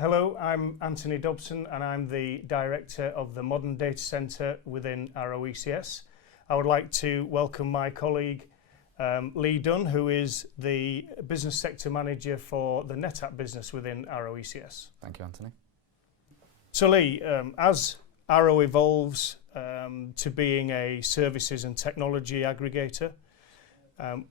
Hello, I'm Anthony Dobson and I'm the Director of the Modern Data Centre within Arrow ECS. I would like to welcome my colleague Lee Dunn, who is the Business Sector Manager for the NetApp business within Arrow ECS. Thank you, Anthony. So Lee, as Arrow evolves to being a services and technology aggregator,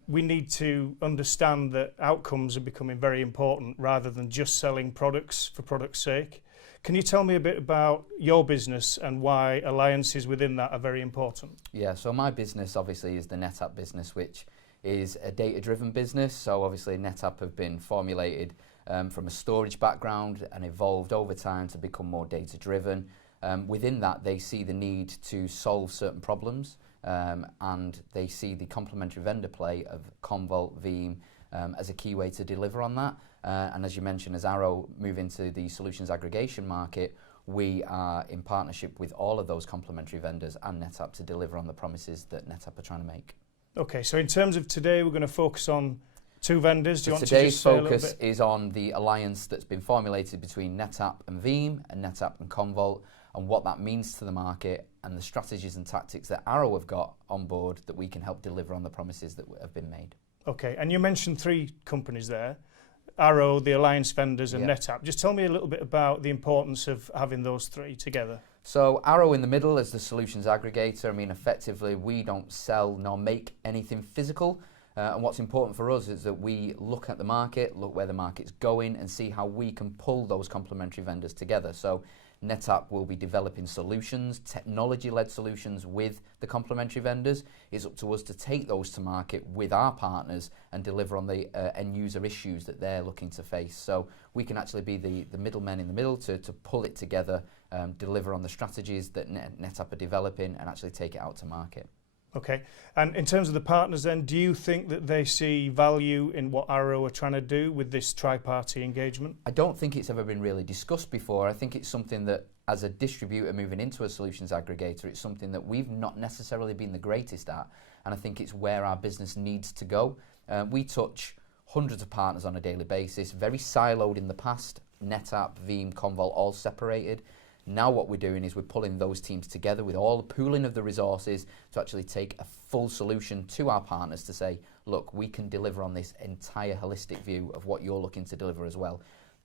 we need to understand that outcomes are becoming very important rather than just selling products for product's sake. Can you tell me a bit about your business and why alliances within that are very important? Yeah, so my business obviously is the NetApp business, which is a data-driven business. So obviously NetApp have been formulated from a storage background and evolved over time to become more data-driven. Within that, they see the need to solve certain problems. And they see the complementary vendor play of Commvault, Veeam as a key way to deliver on that. And as you mentioned, as Arrow move into the solutions aggregation market, we are in partnership with all of those complementary vendors and NetApp to deliver on the promises that NetApp are trying to make. Okay, so in terms of today, we're going to focus on two vendors. Do you want to today's just say a little focus bit? is on the alliance that's been formulated between NetApp and Veeam and NetApp and Commvault, and what that means to the market and the strategies and tactics that Arrow have got on board that we can help deliver on the promises that have been made. Okay, and you mentioned three companies there, Arrow, the alliance vendors and NetApp. Just tell me a little bit about the importance of having those three together. So Arrow in the middle is the solutions aggregator. I mean, effectively, we don't sell nor make anything physical. And what's important for us is that we look at the market, look where the market's going, and see how we can pull those complementary vendors together. So NetApp will be developing solutions, technology-led solutions with the complementary vendors. It's up to us to take those to market with our partners and deliver on the end-user issues that they're looking to face. So we can actually be the middlemen in the middle to pull it together, deliver on the strategies that NetApp are developing, and actually take it out to market. Okay, and in terms of the partners then, do you think that they see value in what Arrow are trying to do with this tri-party engagement? I don't think it's ever been really discussed before. I think it's something that as a distributor moving into a solutions aggregator, it's something that we've not necessarily been the greatest at, and I think it's where our business needs to go. We touch hundreds of partners on a daily basis, very siloed in the past, NetApp, Veeam, Commvault, all separated. Now what we're doing is we're pulling those teams together with all the pooling of the resources to actually take a full solution to our partners to say, look, we can deliver on this entire holistic view of what you're looking to deliver as well.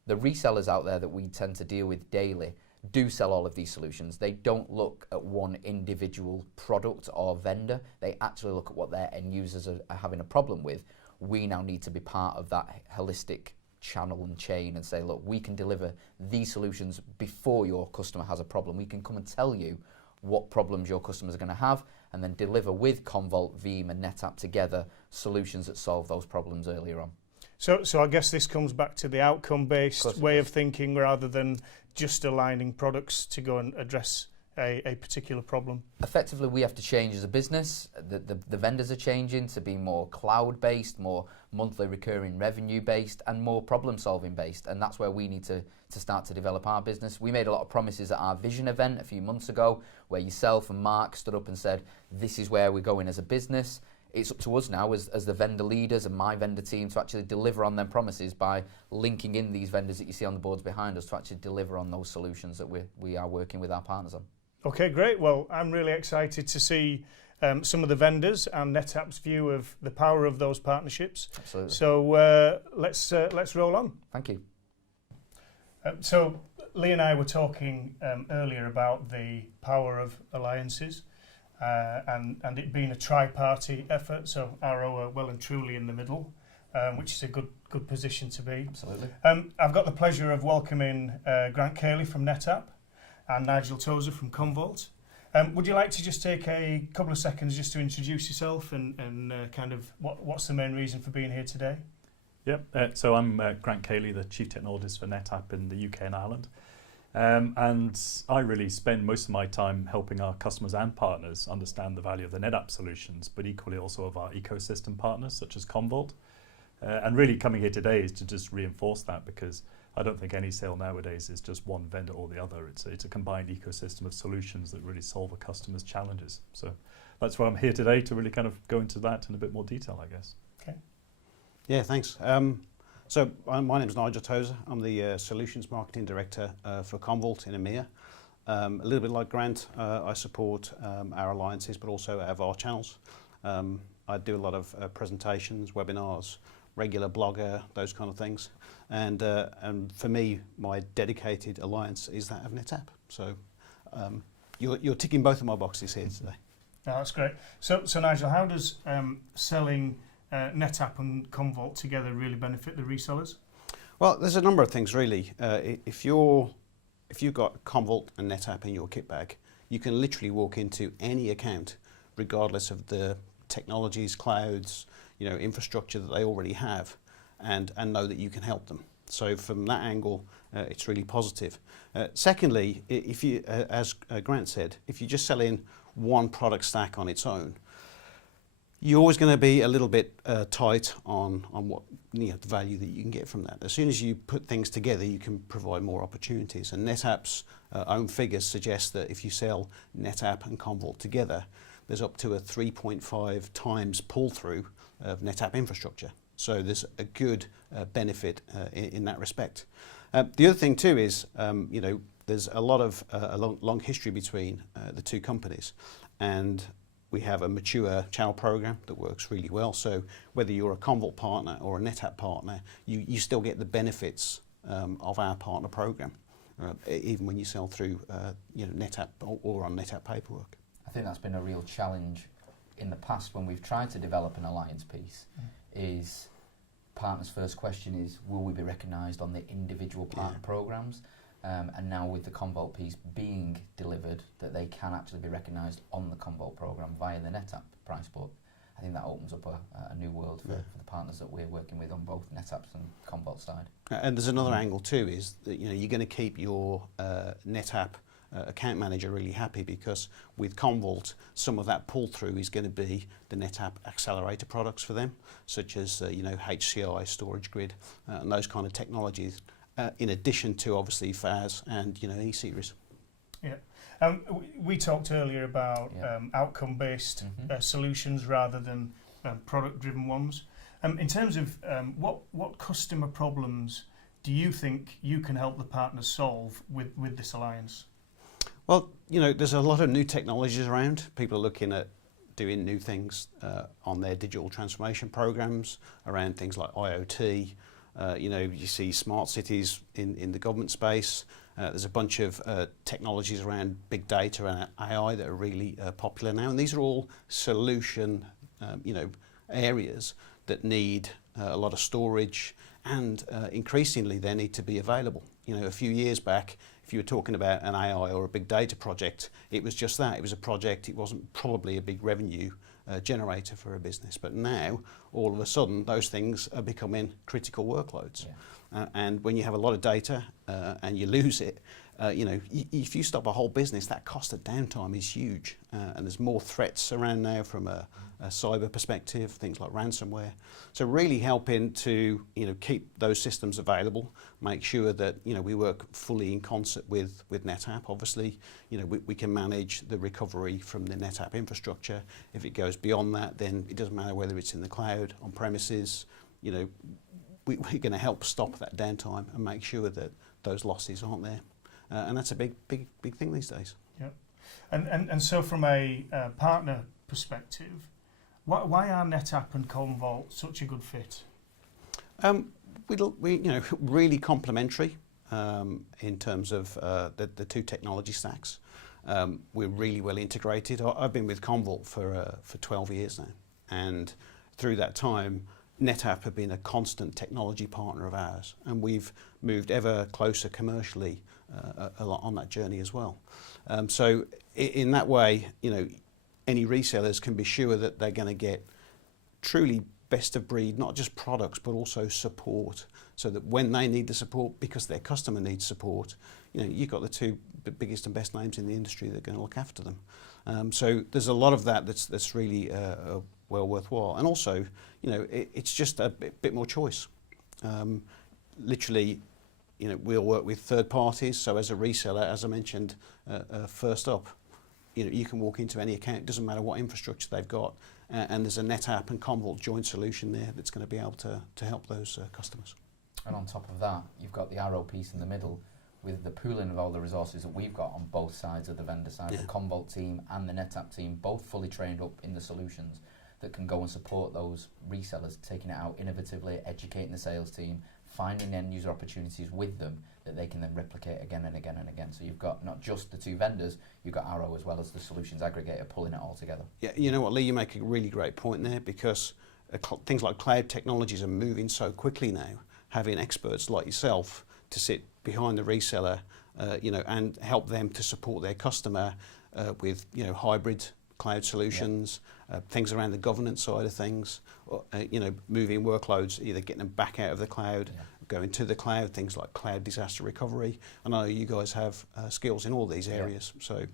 The resellers out there that we tend to deal with daily do sell all of these solutions. They don't look at one individual product or vendor. They actually look at what their end users are having a problem with. We now need to be part of that holistic channel and chain and say, look, we can deliver these solutions before your customer has a problem. We can come and tell you what problems your customers are going to have and then deliver with Commvault, Veeam and NetApp together solutions that solve those problems earlier on. So I guess this comes back to the outcome-based way of thinking rather than just aligning products to go and address a particular problem. Effectively, we have to change as a business. The vendors are changing to be more cloud-based, more monthly recurring revenue-based, and more problem-solving based. And that's where we need to start to develop our business. We made a lot of promises at our Vision event a few months ago, where yourself and Mark stood up and said, this is where we're going as a business. It's up to us now as the vendor leaders and my vendor team to actually deliver on them promises by linking in these vendors that you see on the boards behind us to actually deliver on those solutions that we are working with our partners on. Okay, great. Well, I'm really excited to see some of the vendors and NetApp's view of the power of those partnerships. Absolutely. So let's roll on. Thank you. So Lee and I were talking earlier about the power of alliances and it being a tri-party effort. So Arrow are well and truly in the middle, which is a good position to be. Absolutely. I've got the pleasure of welcoming Grant Cayley from NetApp and Nigel Tozer from Commvault. Would you like to just take a couple of seconds just to introduce yourself and kind of what's the main reason for being here today? Yep, so I'm Grant Cayley, the Chief Technologist for NetApp in the UK and Ireland. And I really spend most of my time helping our customers and partners understand the value of the NetApp solutions, but equally also of our ecosystem partners such as Commvault. And really coming here today is to just reinforce that, because I don't think any sale nowadays is just one vendor or the other. It's a combined ecosystem of solutions that really solve a customer's challenges. So that's why I'm here today, to really kind of go into that in a bit more detail, I guess. Okay. Yeah, thanks. So my name is Nigel. I'm the Solutions Marketing Director for Commvault in EMEA. A little bit like Grant, I support our alliances but also our VAR channels. I do a lot of presentations, webinars, regular blogger, those kind of things. And for me, my dedicated alliance is that of NetApp. So you're ticking both of my boxes here today. No, that's great. So Nigel, how does selling NetApp and Commvault together really benefit the resellers? Well, there's a number of things really. If you've got Commvault and NetApp in your kit bag, you can literally walk into any account, regardless of the technologies, clouds, infrastructure that they already have, and know that you can help them. So from that angle, it's really positive. Secondly, if you, as Grant said, if you just sell in one product stack on its own, you're always going to be a little bit tight on what the value that you can get from that. As soon as you put things together, you can provide more opportunities. And NetApp's own figures suggest that if you sell NetApp and Commvault together, there's up to a 3.5 times pull-through of NetApp infrastructure. So there's a good benefit in that respect. The other thing too is, there's a lot of a long history between the two companies, and we have a mature channel program that works really well. So whether you're a Commvault partner or a NetApp partner, you still get the benefits of our partner program, even when you sell through NetApp or on NetApp paperwork. I think that's been a real challenge in the past when we've tried to develop an alliance piece. Is partners' first question is, will we be recognised on the individual partner programs? And now with the Commvault piece being delivered, that they can actually be recognised on the Commvault program via the NetApp price book. I think that opens up a new world for the partners that we're working with on both NetApp's and Commvault side. And there's another angle too, is that you're going to keep your NetApp account manager really happy, because with Commvault, some of that pull-through is going to be the NetApp accelerator products for them, such as HCI, storage grid, and those kind of technologies, in addition to obviously FAS and E-Series. Yeah, we talked earlier about outcome-based solutions rather than product-driven ones. In terms of what customer problems do you think you can help the partners solve with this alliance? Well, there's a lot of new technologies around. People are looking at doing new things on their digital transformation programs around things like IoT. You see smart cities in the government space. There's a bunch of technologies around big data and AI that are really popular now. And these are all solution, areas that need a lot of storage, and increasingly they need to be available. A few years back, if you were talking about an AI or a big data project, it was just that. It was a project. It wasn't probably a big revenue generator for a business. But now, all of a sudden, those things are becoming critical workloads. Yeah. And when you have a lot of data and you lose it, if you stop a whole business, that cost of downtime is huge. And there's more threats around now from a cyber perspective, things like ransomware. So really helping to keep those systems available, make sure that we work fully in concert with NetApp. Obviously, we can manage the recovery from the NetApp infrastructure. If it goes beyond that, then it doesn't matter whether it's in the cloud, on premises. We're going to help stop that downtime and make sure that those losses aren't there. And that's a big thing these days. Yeah. And so from a partner perspective, why are NetApp and Commvault such a good fit? We really complementary in terms of the two technology stacks. We're really well integrated. I've been with Commvault for 12 years now, and through that time, NetApp have been a constant technology partner of ours, and we've moved ever closer commercially a lot on that journey as well. So in that way, any resellers can be sure that they're going to get truly best of breed, not just products, but also support, so that when they need the support, because their customer needs support, you've got the two biggest and best names in the industry that are going to look after them. So there's a lot of that that's really well worthwhile. And also, it's just a bit more choice. Literally, we'll work with third parties. So as a reseller, as I mentioned first up, you can walk into any account, doesn't matter what infrastructure they've got, and there's a NetApp and Commvault joint solution there that's going to be able to help those customers. And on top of that, you've got the Arrow piece in the middle with the pooling of all the resources that we've got on both sides of the vendor side, the Commvault team and the NetApp team, both fully trained up in the solutions that can go and support those resellers, taking it out innovatively, educating the sales team, finding end user opportunities with them that they can then replicate again and again and again. So you've got not just the two vendors, you've got Arrow as well as the solutions aggregator pulling it all together. Yeah, you know what, Lee, you make a really great point there, because things like cloud technologies are moving so quickly now. Having experts like yourself to sit behind the reseller, and help them to support their customer with, hybrid cloud solutions, things around the governance side of things, moving workloads, either getting them back out of the cloud, going to the cloud, things like cloud disaster recovery. I know you guys have skills in all these areas, so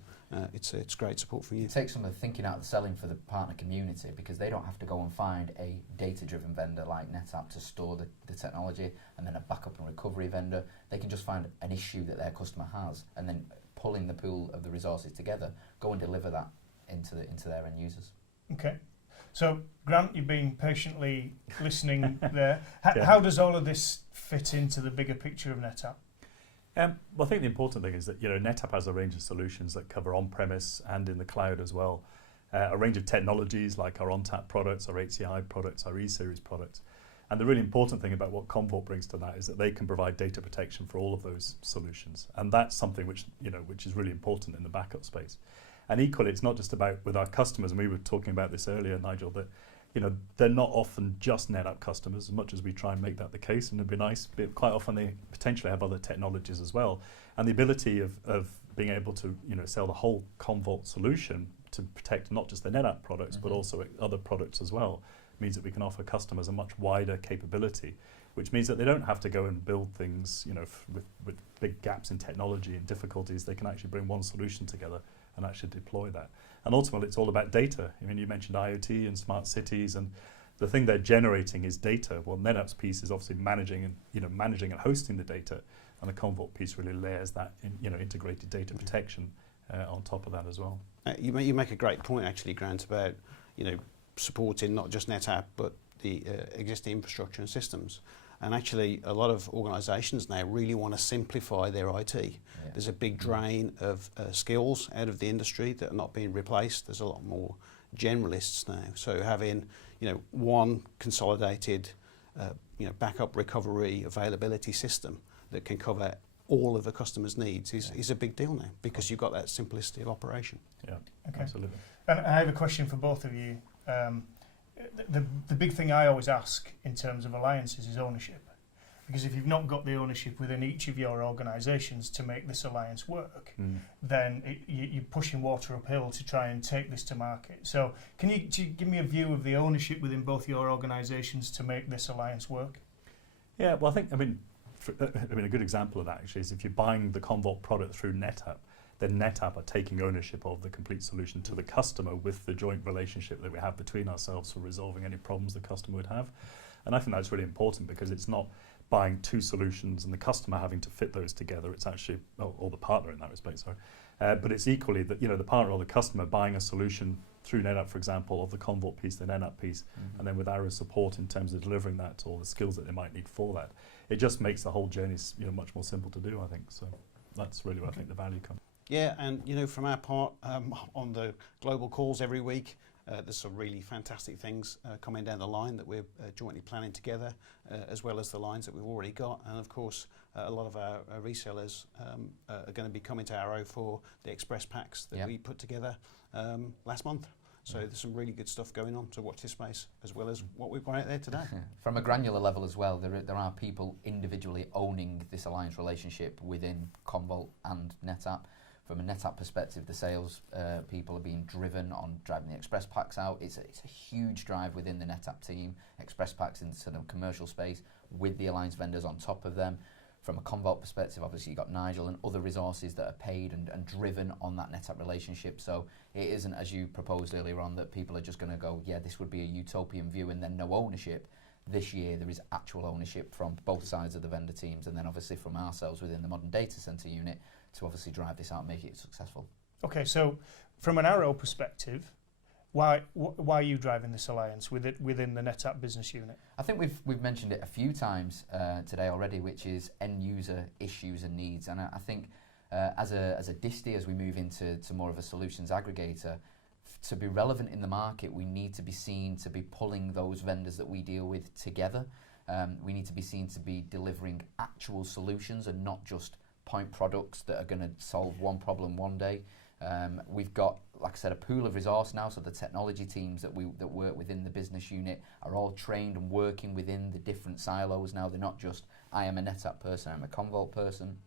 it's great support from you. It takes some of the thinking out of the selling for the partner community, because they don't have to go and find a data-driven vendor like NetApp to store the technology, and then a backup and recovery vendor. They can just find an issue that their customer has, and then pulling the pool of the resources together, go and deliver that into their end users. Okay. So, Grant, you've been patiently listening there. How does all of this fit into the bigger picture of NetApp? Well, I think the important thing is that NetApp has a range of solutions that cover on-premise and in the cloud as well. A range of technologies like our ONTAP products, our HCI products, our E-Series products. And the really important thing about what Commvault brings to that is that they can provide data protection for all of those solutions. And that's something which is really important in the backup space. And equally, it's not just about with our customers, and we were talking about this earlier, Nigel, that they're not often just NetApp customers, as much as we try and make that the case, and it'd be nice, but quite often they potentially have other technologies as well. And the ability of being able to sell the whole Commvault solution to protect not just the NetApp products, but also other products as well, means that we can offer customers a much wider capability, which means that they don't have to go and build things with big gaps in technology and difficulties. They can actually bring one solution together and actually deploy that. And ultimately, it's all about data. I mean, you mentioned IoT and smart cities, and the thing they're generating is data. Well, NetApp's piece is obviously managing and hosting the data, and the Commvault piece really layers that integrated data protection on top of that as well. You make a great point, actually, Grant, about supporting not just NetApp but the existing infrastructure and systems. And actually, a lot of organisations now really want to simplify their IT. Yeah. There's a big drain of skills out of the industry that are not being replaced. There's a lot more generalists now. So having, one consolidated, backup recovery availability system that can cover all of the customer's needs is a big deal now, because you've got that simplicity of operation. Yeah, okay. Absolutely. And I have a question for both of you. The big thing I always ask in terms of alliances is ownership. Because if you've not got the ownership within each of your organisations to make this alliance work, then you're pushing water uphill to try and take this to market. So can you give me a view of the ownership within both your organisations to make this alliance work? Yeah, well, I mean, a good example of that actually is if you're buying the Commvault product through NetApp, then NetApp are taking ownership of the complete solution to the customer with the joint relationship that we have between ourselves for resolving any problems the customer would have. And I think that's really important, because it's not buying two solutions and the customer having to fit those together. It's actually, or the partner in that respect, sorry. But it's equally that, the partner or the customer buying a solution through NetApp, for example, of the Commvault piece, the NetApp piece, and then with our support in terms of delivering that, or the skills that they might need for that. It just makes the whole journey much more simple to do, I think. So that's really where I think the value comes. Yeah, and from our part, on the global calls every week, there's some really fantastic things coming down the line that we're jointly planning together, as well as the lines that we've already got. And of course, a lot of our resellers are going to be coming to Arrow for the express packs that we put together last month. So there's some really good stuff going on, to watch this space, as well as what we've got out there today. From a granular level as well, there are people individually owning this alliance relationship within Commvault and NetApp. From a NetApp perspective, the sales people are being driven on driving the express packs out. It's a huge drive within the NetApp team, express packs into the commercial space with the alliance vendors on top of them. From a Commvault perspective, obviously you've got Nigel and other resources that are paid and driven on that NetApp relationship. So it isn't, as you proposed earlier on, that people are just going to go, yeah, this would be a utopian view and then no ownership. This year there is actual ownership from both sides of the vendor teams, and then obviously from ourselves within the modern data center unit to obviously drive this out and make it successful. Okay, so from an Arrow perspective, Why are you driving this alliance within the NetApp business unit? I think we've mentioned it a few times today already, which is end user issues and needs. And I think as a disty, as we move into more of a solutions aggregator, to be relevant in the market, we need to be seen to be pulling those vendors that we deal with together. We need to be seen to be delivering actual solutions and not just point products that are going to solve one problem one day. We've got, like I said, a pool of resource now, so the technology teams that work within the business unit are all trained and working within the different silos now. They're not just, I am a NetApp person, I'm a Commvault person.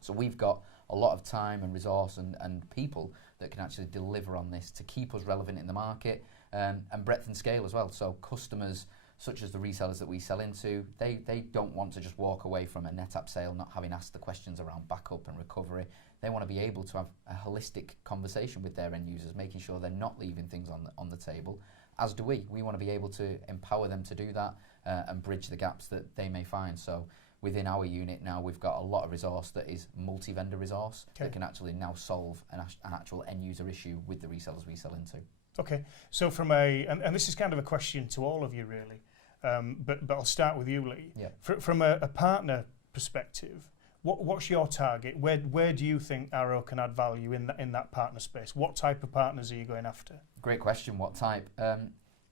So we've got a lot of time and resource and people that can actually deliver on this to keep us relevant in the market, and breadth and scale as well. So customers, such as the resellers that we sell into, they don't want to just walk away from a NetApp sale not having asked the questions around backup and recovery. They want to be able to have a holistic conversation with their end users, making sure they're not leaving things on the table, as do we. We want to be able to empower them to do that and bridge the gaps that they may find. So within our unit now, we've got a lot of resource that is multi-vendor resource that can actually now solve an actual end user issue with the resellers we sell into. Okay, so from and this is kind of a question to all of you really, but I'll start with you, Lee. Yeah. From a partner perspective, what's your target? Where do you think Arrow can add value in that partner space? What type of partners are you going after? Great question. What type?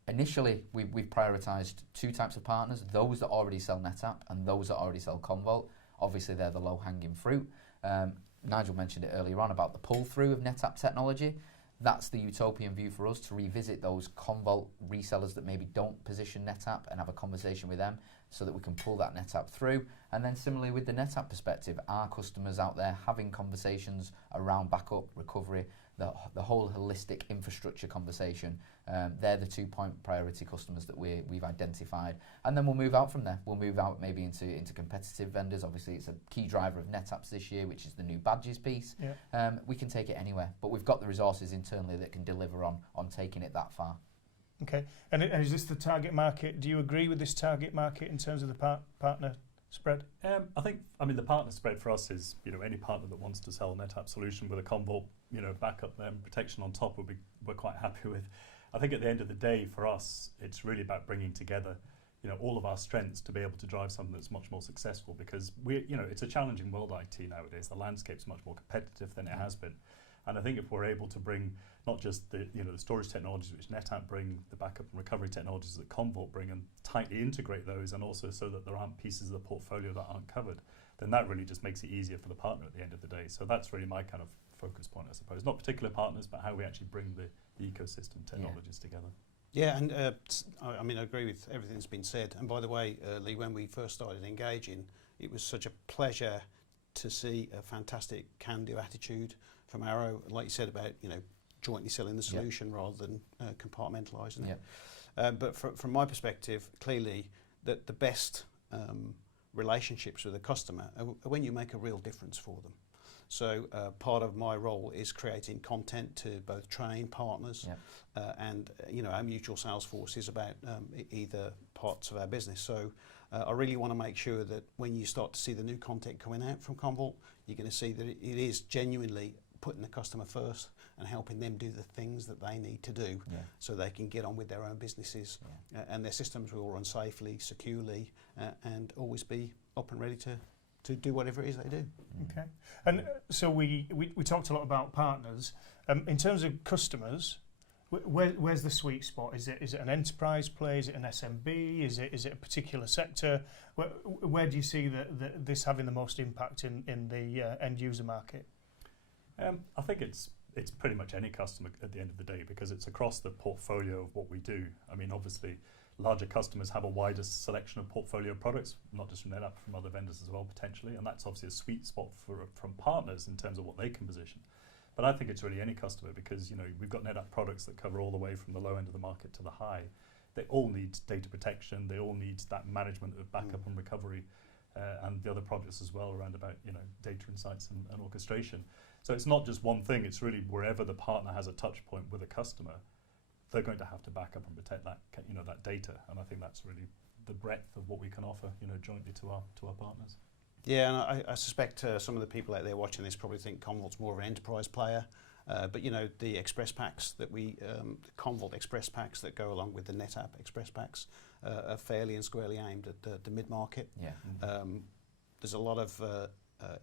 Initially, we've prioritised two types of partners: those that already sell NetApp and those that already sell Commvault. Obviously, they're the low-hanging fruit. Nigel mentioned it earlier on about the pull-through of NetApp technology. That's the utopian view for us, to revisit those Commvault resellers that maybe don't position NetApp and have a conversation with them so that we can pull that NetApp through. And then similarly with the NetApp perspective, our customers out there having conversations around backup, recovery, the whole holistic infrastructure conversation. They're the 2-point priority customers that we've identified. And then we'll move out from there. We'll move out maybe into competitive vendors. Obviously, it's a key driver of NetApp's this year, which is the new badges piece. Yeah. We can take it anywhere, but we've got the resources internally that can deliver on taking it that far. Okay. And is this the target market? Do you agree with this target market in terms of the partner spread? I mean, the partner spread for us is, any partner that wants to sell a NetApp solution with a Commvault, backup protection on top we're quite happy with. I think at the end of the day, for us, it's really about bringing together, all of our strengths to be able to drive something that's much more successful, because it's a challenging world, IT nowadays. The landscape's much more competitive than it has been. And I think if we're able to bring not just the storage technologies which NetApp bring, the backup and recovery technologies that Commvault bring, and tightly integrate those, and also so that there aren't pieces of the portfolio that aren't covered, then that really just makes it easier for the partner at the end of the day. So that's really my kind of focus point, I suppose. Not particular partners, but how we actually bring the ecosystem technologies together. Yeah, and I mean, I agree with everything that's been said. And by the way, Lee, when we first started engaging, it was such a pleasure to see a fantastic can-do attitude from Arrow, like you said about, jointly selling the solution rather than compartmentalising it. But from my perspective, clearly, that the best relationships with a customer are when you make a real difference for them. So part of my role is creating content to both train partners and our mutual sales force is about either parts of our business. So I really want to make sure that when you start to see the new content coming out from Commvault, you're going to see that it is genuinely putting the customer first and helping them do the things that they need to do so they can get on with their own businesses and their systems will run safely, securely and always be up and ready to do whatever it is they do. Okay. And so we talked a lot about partners. In terms of customers, where's the sweet spot? Is it an enterprise play? Is it an SMB? Is it a particular sector? Where do you see this having the most impact in the end user market? I think it's pretty much any customer at the end of the day, because it's across the portfolio of what we do. I mean, obviously, larger customers have a wider selection of portfolio products, not just from NetApp, from other vendors as well, potentially, and that's obviously a sweet spot from partners in terms of what they can position. But I think it's really any customer, because we've got NetApp products that cover all the way from the low end of the market to the high. They all need data protection. They all need that management of backup and recovery, and the other projects as well around about data insights and orchestration. So it's not just one thing. It's really wherever the partner has a touch point with a customer, they're going to have to back up and protect that that data. And I think that's really the breadth of what we can offer jointly to our partners. Yeah, and I suspect some of the people out there watching this probably think Commvault's more of an enterprise player. But you know, the express packs that the Commvault express packs that go along with the NetApp express packs are fairly and squarely aimed at the mid-market. Yeah. There's a lot of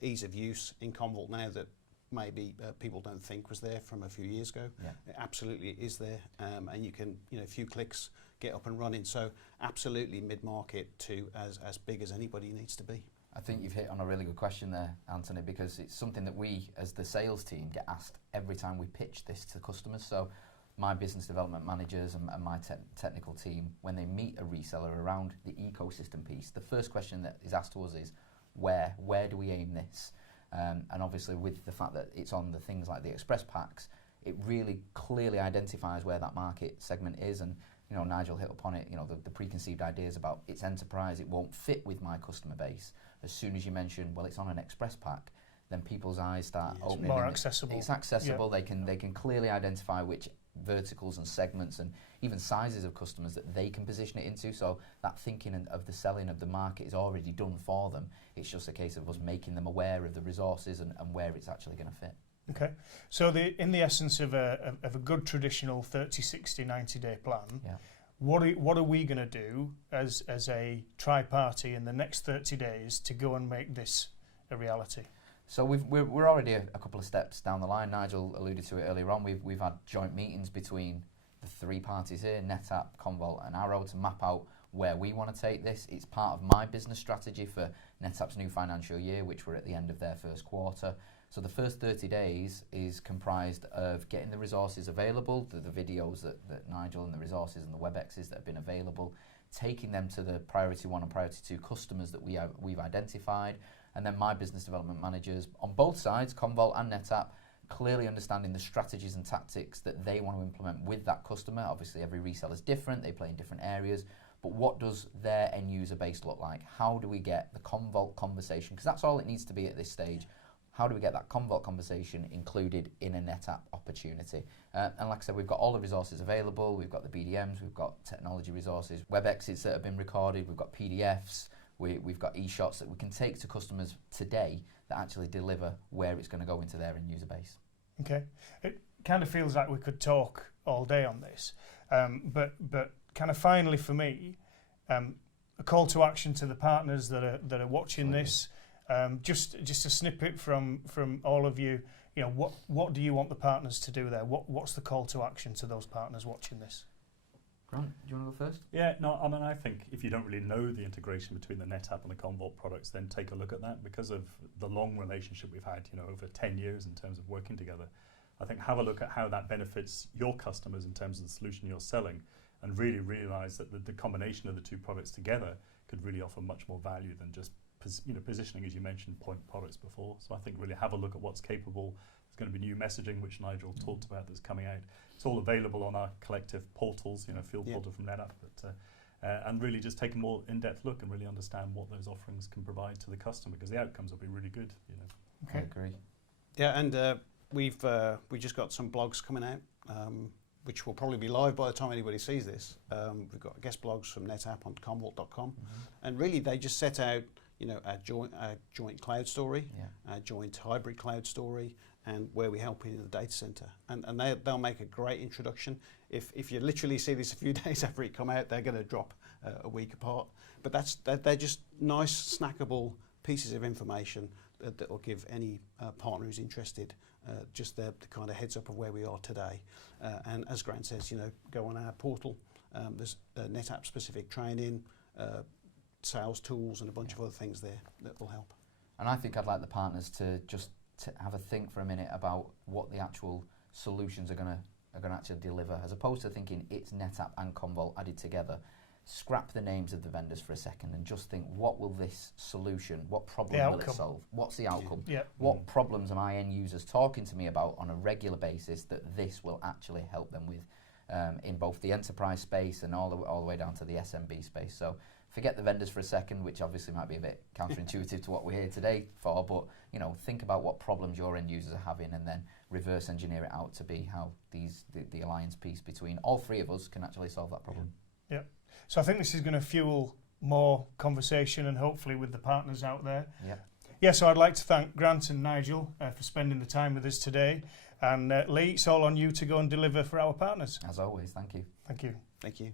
ease of use in Commvault now that maybe people don't think was there from a few years ago. Yeah. It absolutely is there, and you can, you know, a few clicks, get up and running. So absolutely mid-market to as big as anybody needs to be. I think you've hit on a really good question there, Anthony, because it's something that we, as the sales team, get asked every time we pitch this to customers. So my business development managers and my technical team, when they meet a reseller around the ecosystem piece, the first question that is asked to us is, where do we aim this? And obviously with the fact that it's on the things like the express packs, it really clearly identifies where that market segment is. And you know, Nigel hit upon it, you know, the preconceived ideas about it's enterprise, it won't fit with my customer base. As soon as you mention, well, it's on an express pack, then people's eyes start opening. It's more accessible. It's accessible. Yeah. They can clearly identify which verticals and segments and even sizes of customers that they can position it into. So that thinking of the selling of the market is already done for them. It's just a case of us making them aware of the resources and where it's actually going to fit. Okay, so in the essence of a good traditional 30, 60, 90-day plan, yeah. What are we going to do as a tri-party in the next 30 days to go and make this a reality? So we're already a couple of steps down the line. Nigel alluded to it earlier on. We've had joint meetings between the three parties here, NetApp, Commvault and Arrow, to map out where we want to take this. It's part of my business strategy for NetApp's new financial year, which we're at the end of their first quarter. So the first 30 days is comprised of getting the resources available, the videos that Nigel and the resources and the WebExes that have been available, taking them to the priority 1 and priority 2 customers that we've identified, and then my business development managers on both sides, Commvault and NetApp, clearly understanding the strategies and tactics that they want to implement with that customer. Obviously every reseller is different, they play in different areas, but what does their end user base look like? How do we get the Commvault conversation, because that's all it needs to be at this stage. How do we get that Commvault conversation included in a NetApp opportunity? And like I said, we've got all the resources available. We've got the BDMs, we've got technology resources, WebExes that have been recorded, we've got PDFs, we've got e-shots that we can take to customers today that actually deliver where it's going to go into their end user base. Okay. It kind of feels like we could talk all day on this, but kind of finally for me, a call to action to the partners that are watching this. Just a snippet from all of you. You know, what do you want the partners to do there? What's the call to action to those partners watching this? Grant, do you want to go first? Yeah, no, I mean, I think if you don't really know the integration between the NetApp and the Commvault products, then take a look at that because of the long relationship we've had, you know, over 10 years in terms of working together. I think have a look at how that benefits your customers in terms of the solution you're selling, and really realise that the combination of the two products together could really offer much more value than just positioning, as you mentioned, point products before. So I think really have a look at what's capable. There's going to be new messaging, which Nigel talked about, that's coming out. It's all available on our collective portals, you know, field portal from NetApp, but, and really just take a more in-depth look and really understand what those offerings can provide to the customer, because the outcomes will be really good, you know. Okay. I agree. Yeah, and we just got some blogs coming out, which will probably be live by the time anybody sees this. We've got guest blogs from NetApp on commvault.com, and really they just set out, you know, our joint cloud story, our joint hybrid cloud story, and where we help in the data center. And they'll make a great introduction. If you literally see this a few days after it come out, they're going to drop a week apart. But they're just nice, snackable pieces of information that will give any partner who's interested just the kind of heads up of where we are today. And as Grant says, you know, go on our portal. There's NetApp specific training, sales tools and a bunch of other things there that will help. And I think I'd like the partners to just have a think for a minute about what the actual solutions are going to actually deliver, as opposed to thinking it's NetApp and Commvault added together. Scrap the names of the vendors for a second and just think, what will this solution, what problem will it solve? What's the outcome? Yeah. What problems are my end users talking to me about on a regular basis that this will actually help them with in both the enterprise space and all the way down to the SMB space. So forget the vendors for a second, which obviously might be a bit counterintuitive to what we're here today for, but you know, think about what problems your end users are having and then reverse engineer it out to be how the alliance piece between all three of us can actually solve that problem. Yeah. So I think this is going to fuel more conversation and hopefully with the partners out there. Yeah. Yeah, so I'd like to thank Grant and Nigel for spending the time with us today. And Lee, it's all on you to go and deliver for our partners. As always, thank you. Thank you. Thank you.